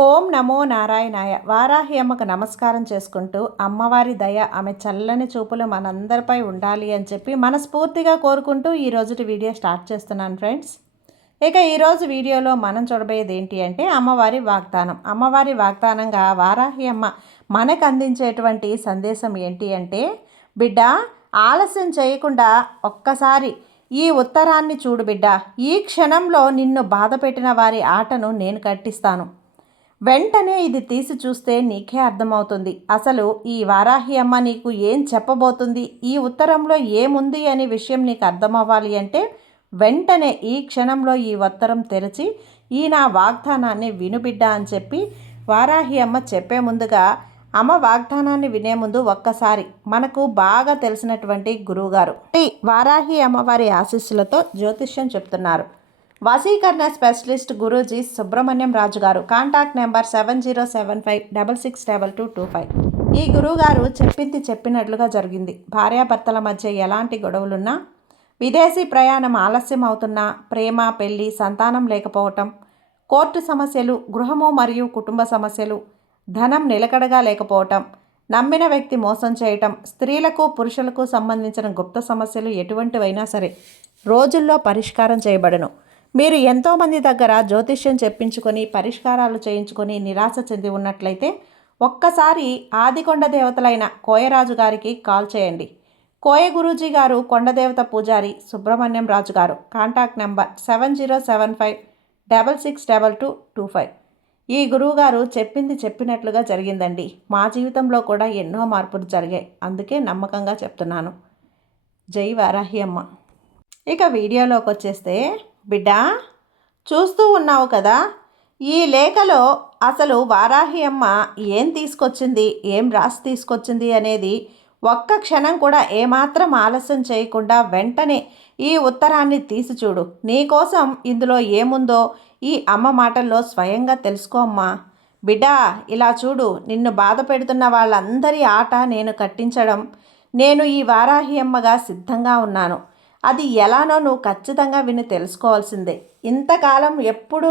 ఓం నమో నారాయణాయ. వారాహి అమ్మకు నమస్కారం చేసుకుంటూ అమ్మవారి దయ ఆమె చల్లని చూపులు మనందరిపై ఉండాలి అని చెప్పి మనస్ఫూర్తిగా కోరుకుంటూ ఈరోజుటి వీడియో స్టార్ట్ చేస్తున్నాను ఫ్రెండ్స్. ఇక ఈరోజు వీడియోలో మనం చూడబోయేది ఏంటి అంటే అమ్మవారి వాగ్దానం. అమ్మవారి వాగ్దానంగా వారాహి అమ్మ మనకు అందించేటువంటి సందేశం ఏంటి అంటే, బిడ్డ ఆలస్యం చేయకుండా ఒక్కసారి ఈ ఉత్తరాన్ని చూడు బిడ్డ. ఈ క్షణంలో నిన్ను బాధ పెట్టిన వారి ఆటను నేను కట్టిస్తాను. వెంటనే ఇది తీసి చూస్తే నీకే అర్థమవుతుంది అసలు ఈ వారాహి అమ్మ నీకు ఏం చెప్పబోతుంది, ఈ ఉత్తరంలో ఏముంది అనే విషయం నీకు అర్థమవ్వాలి అంటే వెంటనే ఈ క్షణంలో ఈ ఉత్తరం తెరిచి ఈ నా వాగ్దానాన్ని వినుబిడ్డ అని చెప్పి వారాహి అమ్మ చెప్పే ముందుగా అమ్మ వాగ్దానాన్ని వినే ముందు ఒక్కసారి మనకు బాగా తెలిసినటువంటి గురువుగారు వారాహి అమ్మవారి ఆశీస్సులతో జ్యోతిష్యం చెప్తున్నారు. వశీకరణ స్పెషలిస్ట్ గురూజీ సుబ్రహ్మణ్యం రాజు గారు. Contact number 7075662225. ఈ గురువుగారు చెప్పింది చెప్పినట్లుగా జరిగింది. భార్యాభర్తల మధ్య ఎలాంటి గొడవలున్నా, విదేశీ ప్రయాణం ఆలస్యం అవుతున్నా, ప్రేమ పెళ్లి సంతానం లేకపోవటం, కోర్టు సమస్యలు, గృహము మరియు కుటుంబ సమస్యలు, ధనం నిలకడగా లేకపోవటం, నమ్మిన వ్యక్తి మోసం చేయటం, స్త్రీలకు పురుషులకు సంబంధించిన గుప్త సమస్యలు ఎటువంటివైనా సరే రోజుల్లో పరిష్కారం చేయబడను. మీరు ఎంతోమంది దగ్గర జ్యోతిష్యం చెప్పించుకొని పరిష్కారాలు చేయించుకొని నిరాశ చెంది ఉన్నట్లయితే ఒక్కసారి ఆదికొండ దేవతలైన కోయరాజు గారికి కాల్ చేయండి. కోయ గురూజీ గారు కొండదేవత పూజారి సుబ్రహ్మణ్యం రాజు గారు. Contact number 7075662225. ఈ గురువుగారు చెప్పింది చెప్పినట్లుగా జరిగిందండి. మా జీవితంలో కూడా ఎన్నో మార్పులు జరిగాయి. అందుకే నమ్మకంగా చెప్తున్నాను. జై వారాహి అమ్మ. ఇక వీడియోలోకి వచ్చేస్తే, బిడ్డ చూస్తూ ఉన్నావు కదా, ఈ లేఖలో అసలు వారాహి అమ్మ ఏం తీసుకొచ్చింది, ఏం రాసి తీసుకొచ్చింది అనేది ఒక్క క్షణం కూడా ఏమాత్రం ఆలస్యం చేయకుండా వెంటనే ఈ ఉత్తరాన్ని తీసి చూడు. నీకోసం ఇందులో ఏముందో ఈ అమ్మ మాటల్లో స్వయంగా తెలుసుకో అమ్మా. బిడ్డ ఇలా చూడు, నిన్ను బాధ పెడుతున్న వాళ్ళందరి ఆట నేను కట్టించడం నేను ఈ వారాహి అమ్మగా సిద్ధంగా ఉన్నాను. అది ఎలానో నువ్వు ఖచ్చితంగా విని తెలుసుకోవాల్సిందే. ఇంతకాలం ఎప్పుడు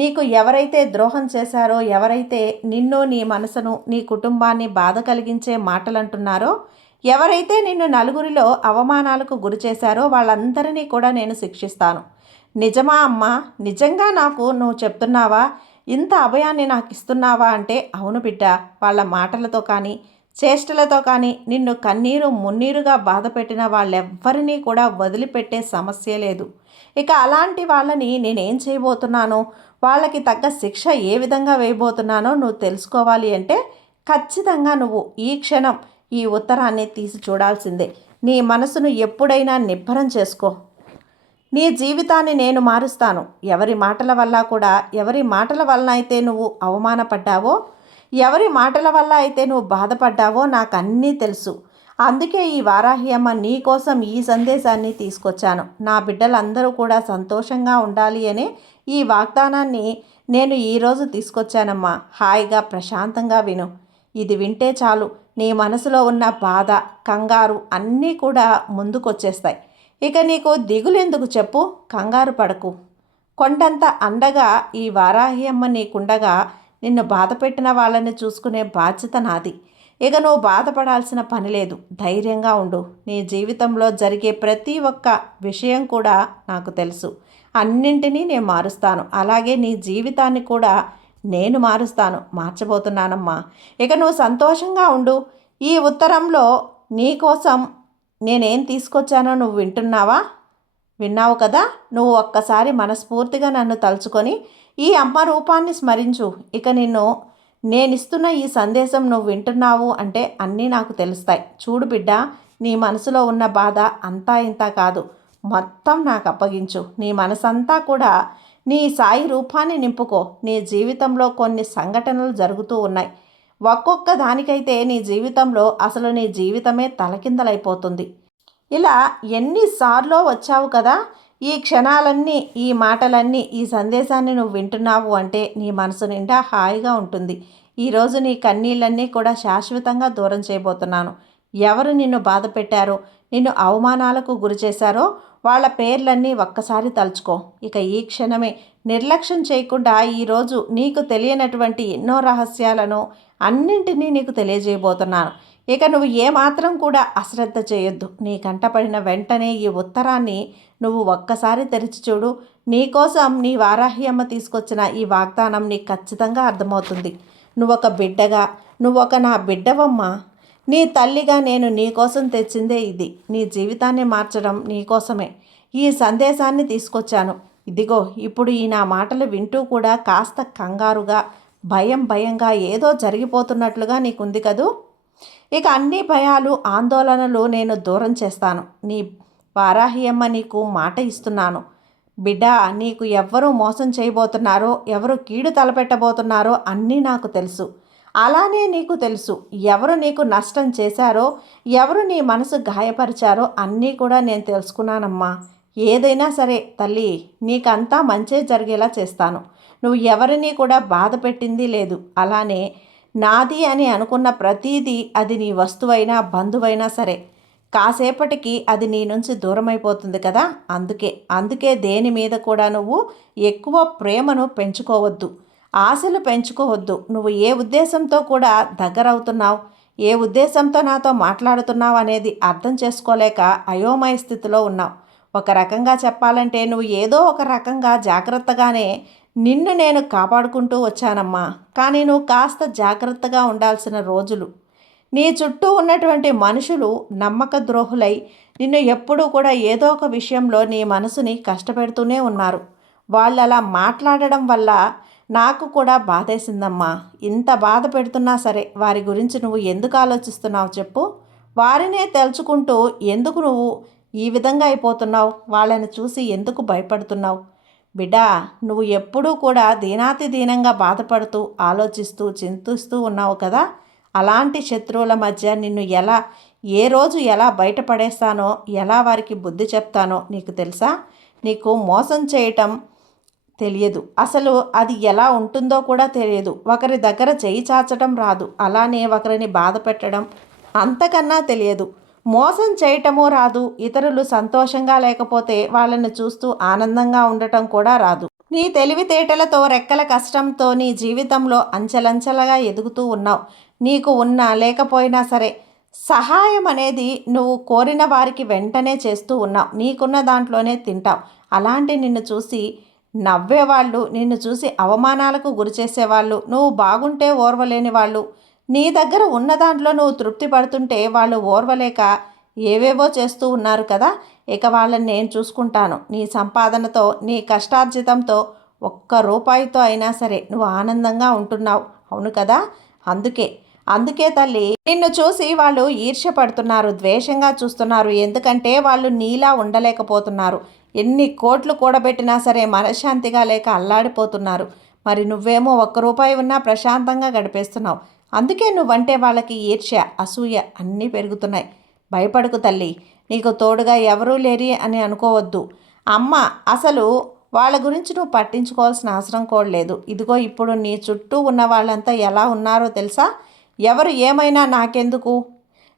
నీకు ఎవరైతే ద్రోహం చేశారో, ఎవరైతే నిన్ను, నీ మనసును, నీ కుటుంబాన్ని బాధ కలిగించే మాటలంటున్నారో, ఎవరైతే నిన్ను నలుగురిలో అవమానాలకు గురి చేశారో వాళ్ళందరినీ కూడా నేను శిక్షిస్తాను. నిజమా అమ్మా? నిజంగా నాకు నువ్వు చెప్తున్నావా? ఇంత అభయాన్ని నాకు ఇస్తున్నావా అంటే, అవును బిడ్డ, వాళ్ళ మాటలతో కానీ చేష్టలతో కానీ నిన్ను కన్నీరు మున్నీరుగా బాధ పెట్టిన వాళ్ళెవ్వరినీ కూడా వదిలిపెట్టే సమస్య లేదు. ఇక అలాంటి వాళ్ళని నేనేం చేయబోతున్నానో, వాళ్ళకి తగ్గ శిక్ష ఏ విధంగా వేయబోతున్నానో నువ్వు తెలుసుకోవాలి అంటే ఖచ్చితంగా నువ్వు ఈ క్షణం ఈ ఉత్తరాన్ని తీసి చూడాల్సిందే. నీ మనసును ఎప్పుడైనా నిబ్బరం చేసుకో. నీ జీవితాన్ని నేను మారుస్తాను. ఎవరి మాటల వల్ల అయితే నువ్వు అవమానపడ్డావో, ఎవరి మాటల వల్ల అయితే నువ్వు బాధపడ్డావో నాకు అన్నీ తెలుసు. అందుకే ఈ వారాహి అమ్మ నీ కోసం ఈ సందేశాన్ని తీసుకొచ్చాను. నా బిడ్డలందరూ కూడా సంతోషంగా ఉండాలి అనే ఈ వాగ్దానాన్ని నేను ఈరోజు తీసుకొచ్చానమ్మా. హాయిగా ప్రశాంతంగా విను. ఇది వింటే చాలు, నీ మనసులో ఉన్న బాధ, కంగారు అన్నీ కూడా ముందుకొచ్చేస్తాయి. ఇక నీకు దిగులెందుకు చెప్పు, కంగారు పడకు. కొండంత అండగా ఈ వారాహి అమ్మ నీకుండగా నిన్ను బాధ పెట్టిన వాళ్ళని చూసుకునే బాధ్యత నాది. ఇక నువ్వు బాధపడాల్సిన పని లేదు. ధైర్యంగా ఉండు. నీ జీవితంలో జరిగే ప్రతి ఒక్క విషయం కూడా నాకు తెలుసు. అన్నింటినీ నేను మారుస్తాను. అలాగే నీ జీవితాన్ని కూడా నేను మార్చబోతున్నానమ్మా. ఇక నువ్వు సంతోషంగా ఉండు. ఈ ఉత్తరంలో నీకోసం నేనేం తీసుకొచ్చానో నువ్వు విన్నావు కదా. నువ్వు ఒక్కసారి మనస్ఫూర్తిగా నన్ను తలుచుకొని ఈ అమ్మ రూపాన్ని స్మరించు. ఇక నేనిస్తున్న ఈ సందేశం నువ్వు వింటున్నావు అంటే అన్నీ నాకు తెలుస్తాయి. చూడు బిడ్డ, నీ మనసులో ఉన్న బాధ అంతా ఇంత కాదు, మొత్తం నాకు అప్పగించు. నీ మనసంతా కూడా నీ సాయి రూపాన్ని నింపుకో. నీ జీవితంలో కొన్ని సంఘటనలు జరుగుతూ ఉన్నాయి. ఒక్కొక్క దానికైతే నీ జీవితంలో అసలు నీ జీవితమే తలకిందలైపోతుంది. ఇలా ఎన్నిసార్లు వచ్చావు కదా. ఈ క్షణాలన్నీ, ఈ మాటలన్నీ, ఈ సందేశాన్ని నువ్వు వింటున్నావు అంటే నీ మనసు నిండా హాయిగా ఉంటుంది. ఈరోజు నీ కన్నీళ్ళన్నీ కూడా శాశ్వతంగా దూరం చేయబోతున్నాను. ఎవరు నిన్ను బాధ పెట్టారో, నిన్ను అవమానాలకు గురి చేశారో వాళ్ళ పేర్లన్నీ ఒక్కసారి తలుచుకో. ఇక ఈ క్షణమే నిర్లక్ష్యం చేయకుండా ఈరోజు నీకు తెలియనటువంటి ఎన్నో రహస్యాలను అన్నింటినీ నీకు తెలియజేయబోతున్నాను. ఇక నువ్వు ఏమాత్రం కూడా అశ్రద్ధ చేయొద్దు. నీ కంటపడిన వెంటనే ఈ ఉత్తరాన్ని నువ్వు ఒక్కసారి తెరిచి చూడు. నీకోసం నీ వారాహి అమ్మ తీసుకొచ్చిన ఈ వాగ్దానం నీకు ఖచ్చితంగా అర్థమవుతుంది. నువ్వొక బిడ్డగా, నువ్వొక నా బిడ్డవమ్మా. నీ తల్లిగా నేను నీకోసం తెచ్చిందే ఇది. నీ జీవితాన్ని మార్చడం నీకోసమే ఈ సందేశాన్ని తీసుకొచ్చాను. ఇదిగో ఇప్పుడు ఈ నా మాటలు వింటూ కూడా కాస్త కంగారుగా, భయంగా ఏదో జరిగిపోతున్నట్లుగా నీకుంది కదూ. ఇక అన్ని భయాలు, ఆందోళనలు నేను దూరం చేస్తాను. నీ వారాహి అమ్మ నీకు మాట ఇస్తున్నాను. బిడ్డ, నీకు ఎవరు మోసం చేయబోతున్నారో, ఎవరు కీడు తలపెట్టబోతున్నారో అన్నీ నాకు తెలుసు. అలానే నీకు తెలుసు ఎవరు నీకు నష్టం చేశారో, ఎవరు నీ మనసు గాయపరిచారో అన్నీ కూడా నేను తెలుసుకున్నానమ్మా. ఏదైనా సరే తల్లి, నీకంతా మంచే జరిగేలా చేస్తాను. నువ్వు ఎవరినీ కూడా బాధ పెట్టింది లేదు. అలానే నాది అని అనుకున్న ప్రతీదీ, అది నీ వస్తువైనా బంధువైనా సరే, కాసేపటికి అది నీ నుంచి దూరమైపోతుంది కదా. అందుకే దేని మీద కూడా నువ్వు ఎక్కువ ప్రేమను పెంచుకోవద్దు, ఆశలు పెంచుకోవద్దు. నువ్వు ఏ ఉద్దేశంతో కూడా దగ్గరవుతున్నావు, ఏ ఉద్దేశంతో నాతో మాట్లాడుతున్నావు అనేది అర్థం చేసుకోలేక అయోమయ స్థితిలో ఉన్నావు. ఒక రకంగా చెప్పాలంటే నువ్వు ఏదో ఒక రకంగా జాగ్రత్తగానే నిన్ను నేను కాపాడుకుంటూ వచ్చానమ్మా. కానీ నువ్వు కాస్త జాగ్రత్తగా ఉండాల్సిన రోజులు. నీ చుట్టూ ఉన్నటువంటి మనుషులు నమ్మక ద్రోహులై నిన్ను ఎప్పుడూ కూడా ఏదో ఒక విషయంలో నీ మనసుని కష్టపెడుతూనే ఉన్నారు. వాళ్ళు అలా మాట్లాడడం వల్ల నాకు కూడా బాధేసిందమ్మా. ఇంత బాధ పెడుతున్నా సరే వారి గురించి నువ్వు ఎందుకు ఆలోచిస్తున్నావు చెప్పు. వారినే తెలుసుకుంటూ ఎందుకు నువ్వు ఈ విధంగా అయిపోతున్నావు? వాళ్ళని చూసి ఎందుకు భయపడుతున్నావు? బిడ్డా, నువ్వు ఎప్పుడూ కూడా దీనాతి దీనంగా బాధపడుతూ, ఆలోచిస్తూ, చింతిస్తూ ఉన్నావు కదా. అలాంటి శత్రువుల మధ్య నిన్ను ఏ రోజు ఎలా బయటపడేస్తానో, ఎలా వారికి బుద్ధి చెప్తానో నీకు తెలుసా? నీకు మోసం చేయటం తెలియదు. అసలు అది ఎలా ఉంటుందో కూడా తెలియదు. ఒకరి దగ్గర చేయి చాచడం రాదు. అలానే ఒకరిని బాధ పెట్టడం అంతకన్నా తెలియదు. మోసం చేయటమూ రాదు. ఇతరులు సంతోషంగా లేకపోతే వాళ్ళని చూస్తూ ఆనందంగా ఉండటం కూడా రాదు. నీ తెలివితేటలతో, రెక్కల కష్టంతో నీ జీవితంలో అంచెలంచెలుగా ఎదుగుతూ ఉన్నావు. నీకు ఉన్నా లేకపోయినా సరే సహాయం అనేది నువ్వు కోరిన వారికి వెంటనే చేస్తూ ఉన్నావు. నీకున్న దాంట్లోనే తింటావు. అలాంటి నిన్ను చూసి నవ్వేవాళ్ళు, నిన్ను చూసి అవమానాలకు గురి చేసేవాళ్ళు, నువ్వు బాగుంటే ఓర్వలేని వాళ్ళు, నీ దగ్గర ఉన్న దాంట్లో నువ్వు తృప్తి పడుతుంటే వాళ్ళు ఓర్వలేక ఏవేవో చేస్తూ ఉన్నారు కదా. ఇక వాళ్ళని నేను చూసుకుంటాను. నీ సంపాదనతో, నీ కష్టార్జితంతో, ఒక్క రూపాయితో అయినా సరే నువ్వు ఆనందంగా ఉంటున్నావు. అవును కదా. అందుకే తల్లి, నిన్ను చూసి వాళ్ళు ఈర్ష్య పడుతున్నారు, ద్వేషంగా చూస్తున్నారు. ఎందుకంటే వాళ్ళు నీలా ఉండలేకపోతున్నారు. ఎన్ని కోట్లు కూడబెట్టినా సరే మనశ్శాంతిగా లేక అల్లాడిపోతున్నారు. మరి నువ్వేమో ఒక్క రూపాయి ఉన్నా ప్రశాంతంగా గడిపేస్తున్నావు. అందుకే నువ్వంటే వాళ్ళకి ఈర్ష్య, అసూయ అన్నీ పెరుగుతున్నాయి. భయపడకు తల్లి, నీకు తోడుగా ఎవరూ లేరి అని అనుకోవద్దు. అమ్మ, అసలు వాళ్ళ గురించి నువ్వు పట్టించుకోవాల్సిన అవసరం కూడా లేదు. ఇదిగో ఇప్పుడు నీ చుట్టూ ఉన్న వాళ్ళంతా ఎలా ఉన్నారో తెలుసా? ఎవరు ఏమైనా నాకెందుకు,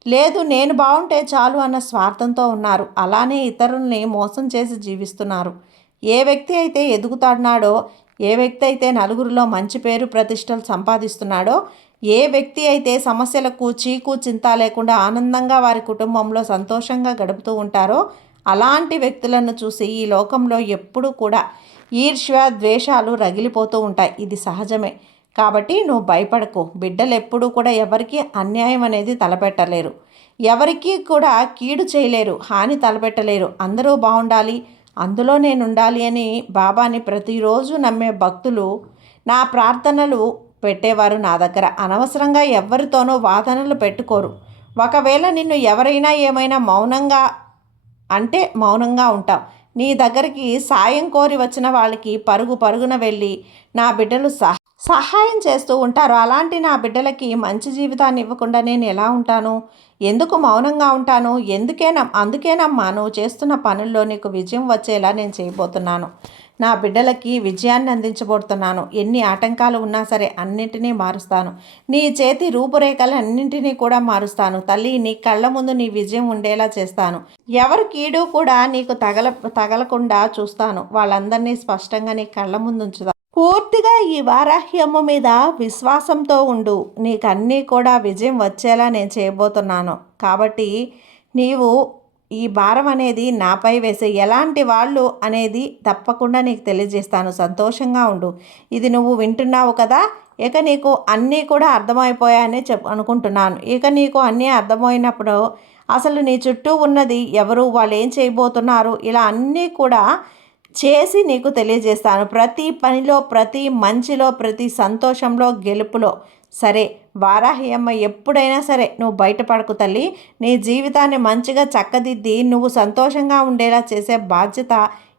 లేదు నేను బాగుంటే చాలు అన్న స్వార్థంతో ఉన్నారు. అలానే ఇతరుల్ని మోసం చేసి జీవిస్తున్నారు. ఏ వ్యక్తి అయితే ఎదుగుతున్నాడో, ఏ వ్యక్తి అయితే నలుగురిలో మంచి పేరు ప్రతిష్టలు సంపాదిస్తున్నాడో, ఏ వ్యక్తి అయితే సమస్యలకు చీకు చింత లేకుండా ఆనందంగా వారి కుటుంబంలో సంతోషంగా గడుపుతూ ఉంటారో, అలాంటి వ్యక్తులను చూసి ఈ లోకంలో ఎప్పుడూ కూడా ఈర్ష్య, ద్వేషాలు రగిలిపోతూ ఉంటాయి. ఇది సహజమే. కాబట్టి నువ్వు భయపడకు. బిడ్డలు ఎప్పుడూ కూడా ఎవరికి అన్యాయం అనేది తలపెట్టలేరు, ఎవరికి కూడా కీడు చేయలేరు, హాని తలపెట్టలేరు. అందరూ బాగుండాలి, అందులో నేను ఉండాలి అని బాబాని ప్రతిరోజు నమ్మే భక్తులు నా ప్రార్థనలు పెట్టేవారు నా దగ్గర. అనవసరంగా ఎవరితోనూ వాదనలు పెట్టుకోరు. ఒకవేళ నిన్ను ఎవరైనా ఏమైనా మౌనంగా అంటే మౌనంగా ఉంటావు. నీ దగ్గరికి సాయం కోరి వచ్చిన వాళ్ళకి పరుగున వెళ్ళి నా బిడ్డలు సహాయం చేస్తూ ఉంటారు. అలాంటి నా బిడ్డలకి మంచి జీవితాన్ని ఇవ్వకుండా నేను ఎలా ఉంటాను? ఎందుకు మౌనంగా ఉంటాను? అందుకేనమ్మా నువ్వు చేస్తున్న పనుల్లో నీకు విజయం వచ్చేలా నేను చేయబోతున్నాను. నా బిడ్డలకి విజయాన్ని అందించబోతున్నాను. ఎన్ని ఆటంకాలు ఉన్నా సరే అన్నింటినీ మారుస్తాను. నీ చేతి రూపురేఖలు అన్నింటినీ కూడా మారుస్తాను తల్లి. నీ కళ్ళ ముందు నీ విజయం ఉండేలా చేస్తాను. ఎవరు కీడు కూడా నీకు తగలకుండా చూస్తాను. వాళ్ళందరినీ స్పష్టంగా నీ కళ్ళ ముందు ఉంచుతాను. పూర్తిగా ఈ వారాహి అమ్మ మీద విశ్వాసంతో ఉండు. నీకు అన్నీ కూడా విజయం వచ్చేలా నేను చేయబోతున్నాను. కాబట్టి నీవు ఈ భారం అనేది నాపై వేసే ఎలాంటి వాళ్ళు అనేది తప్పకుండా నీకు తెలియజేస్తాను. సంతోషంగా ఉండు. ఇది నువ్వు వింటున్నావు కదా, ఇక నీకు అన్నీ కూడా అర్థమైపోయాయని అనుకుంటున్నాను. ఇక నీకు అన్నీ అర్థమైనప్పుడు అసలు నీ చుట్టూ ఉన్నది ఎవరు, వాళ్ళు ఏం చేయబోతున్నారు, ఇలా అన్నీ కూడా చేసి నీకు తెలియజేస్తాను. ప్రతి పనిలో, ప్రతి మంచిలో, ప్రతి సంతోషంలో, గెలుపులో. సరే వారాహి అమ్మ, ఎప్పుడైనా సరే నువ్వు బయటపడకు తల్లి. నీ జీవితాన్ని మంచిగా చక్కదిద్ది నువ్వు సంతోషంగా ఉండేలా చేసే బాధ్యత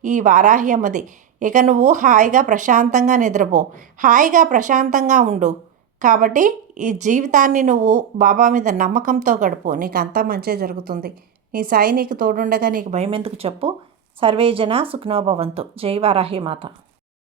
ఈ వారాహి అమ్మది. ఇక నువ్వు హాయిగా ప్రశాంతంగా నిద్రపో, హాయిగా ప్రశాంతంగా ఉండు. కాబట్టి ఈ జీవితాన్ని నువ్వు బాబా మీద నమ్మకంతో గడుపు. నీకు అంతా మంచిగా జరుగుతుంది. నీ సాయి నీకు తోడుండగా నీకు భయం ఎందుకు చెప్పు. సర్వే జన సుఖినో భవంతు. జై వారాహి మాత.